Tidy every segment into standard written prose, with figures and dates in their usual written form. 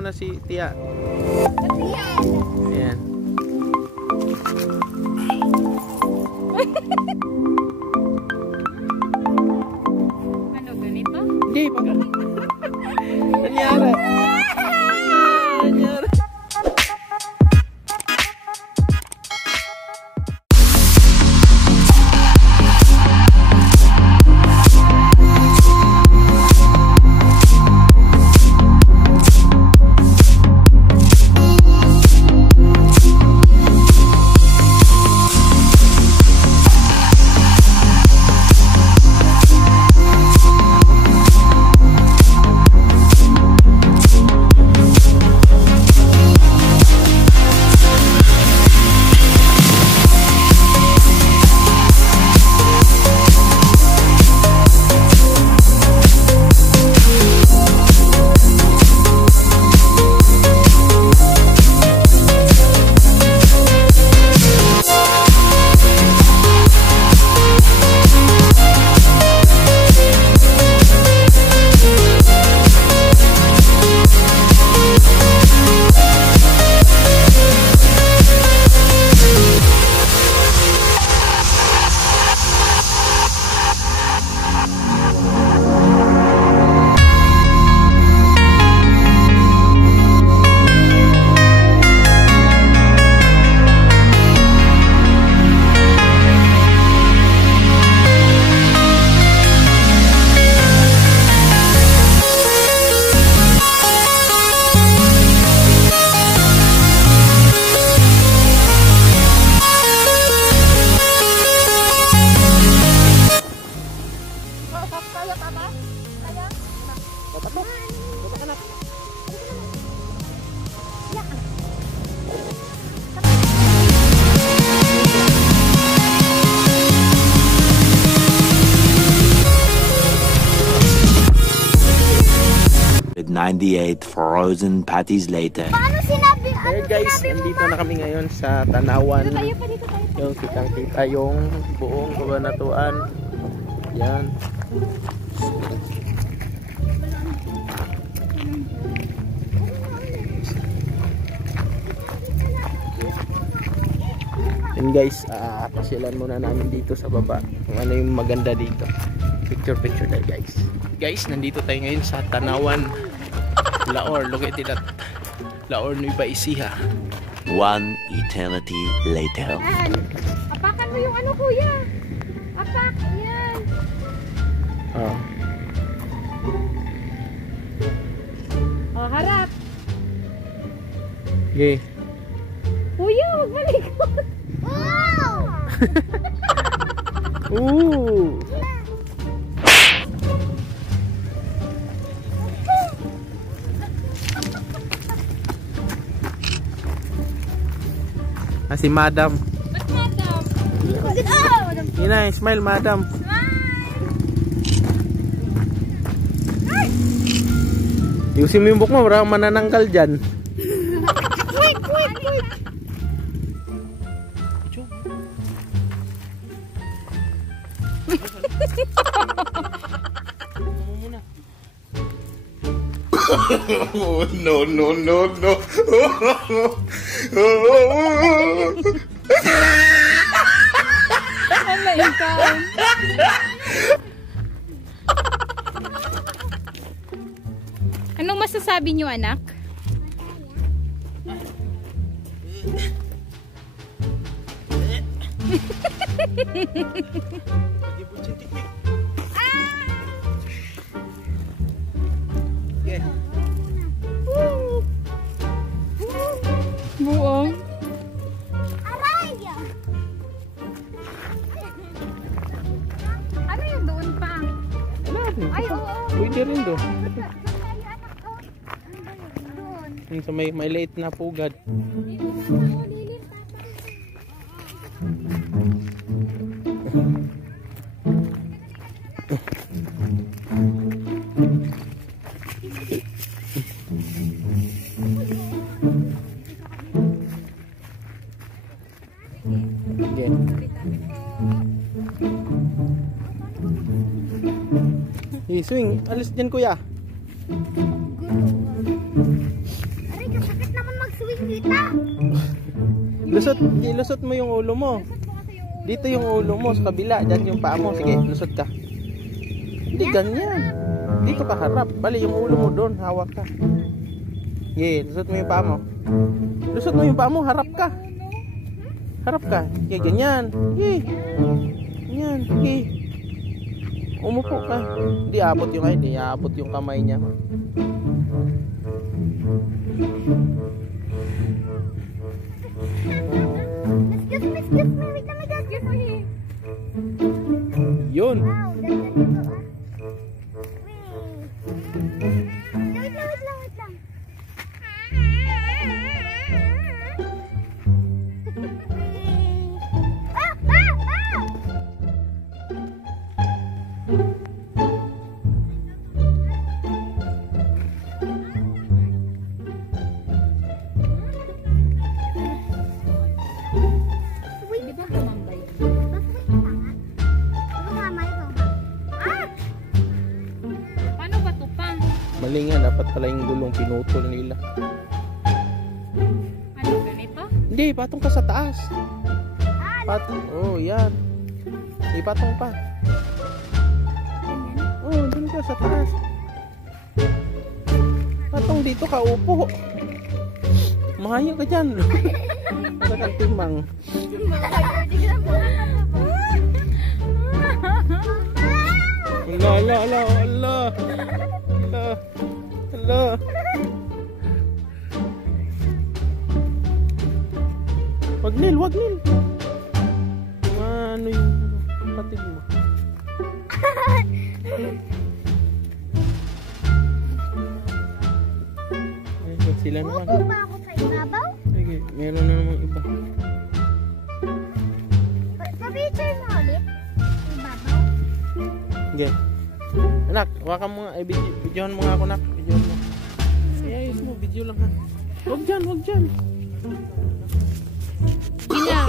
mo na si Tia. Ayan. Ano, ganito? Hindi, pag... Nangyari. Nangyari. With 98 frozen patties later. Paano sinabi? Hey guys, nandito na kami ngayon sa Tanawan. Yung kitang-kita yung buong kabanatuan. Yan. And guys, pasyalan muna namin dito sa baba kung ano yung maganda dito. Picture tayo guys. Guys, nandito tayo ngayon sa Tanawan Laor. Look at that. Laor Nueva Ecija. One eternity later. Yan. Apakan mo yung ano, kuya. Apak. Yan. Oh. Oh, harap. Okay. Kuya, huwag malikot. Wow! Ooh. Si Madam. Ba't madam? Inay, smile Madam. Yusin mo yung buhok mo, marang manananggal dyan. Wait. Oh, no. Ano ikaw? Anong masasabi niyo, anak? Buong. Aray! Ano yung doon pa? Ay, oo. Pwede rin do. Doon. Yung sa may late na pugad. Swing, alis dyan kuya. Kita. Lusot mo yung ulo mo. Dito yung ulo mo sa kabila, diyan yung paa mo. Sige, lusot ka. Hindi ganyan. Dito ka harap. Bali yung ulo mo doon, hawak ka. Sige, lusot mo yung paa mo. Lusot mo yung paa mo, harap ka. Harap ka. Sige, ganyan. Sige. Ganyan, sige. Umupo ka. Hindi abot yung kamay niya. Excuse me, wait na excuse me. Yun. Wow, ganda nito ah. Wait lang. Ah! Di ba tumambay? Paano ba ito pa? Mali nga, dapat pala yung gulong pinutol nila. Ano ganito? Hindi, patong ka sa taas. Patong, oh yan. Ipatong pa. Oh, dun ka sa taas. Patong dito ka, upo. Mahayo ka dyan. Sa kang timang. Ala. Wag nil. Ano yung kapatid mo? Ayun, sila naman. Upo ba ako sa ibabaw? Sige, meron na namang iba. Pa-picture mo ulit? Ibabaw? Sige. Anak, hawakan mo nga. Videohan mo nga ako, nak. Videohan mo. Ayos mo, video lang ha. Huwag dyan. Yan,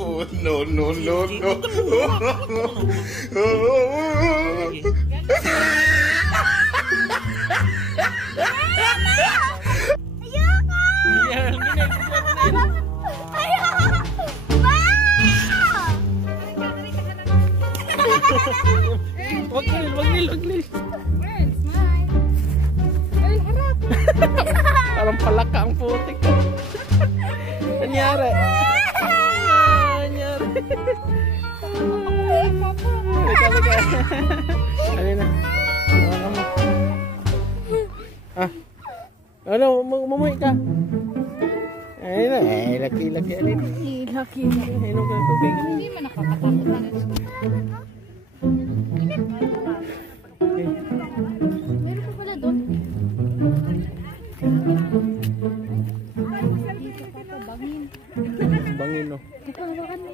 ginil. Wag nil. Well, smile. Well, harap. Parang palaka ang putik. Nangyari. Halika. Halina. Hawakan mo. Ano, mamuhi ka. Ayun na. Laki. Alin. Laki. Ayun ka tubig. Hindi man nakakatakot na rin. Meron pa pala doon. Bangin, no. Hawakan mo.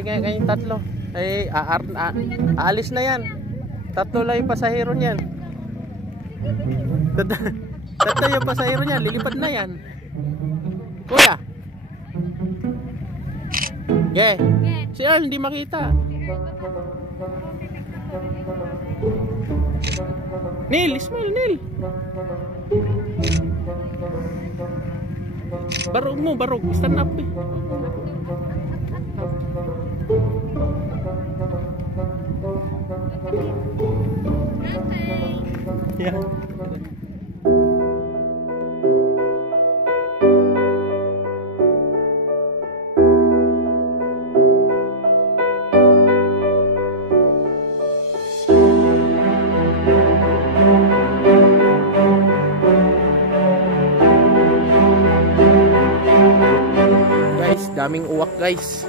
Kayong tatlo. Ay, aalis na yan. Tatlo lang yung pasahero niyan. Tatlo yung pasahero niyan. Lilipad na yan. Kuya. Yeah. Si Earl hindi makita. Neil, smile Neil. Barog. Stand up eh. Yeah. Guys, daming uwak guys.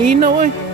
Hinaw eh.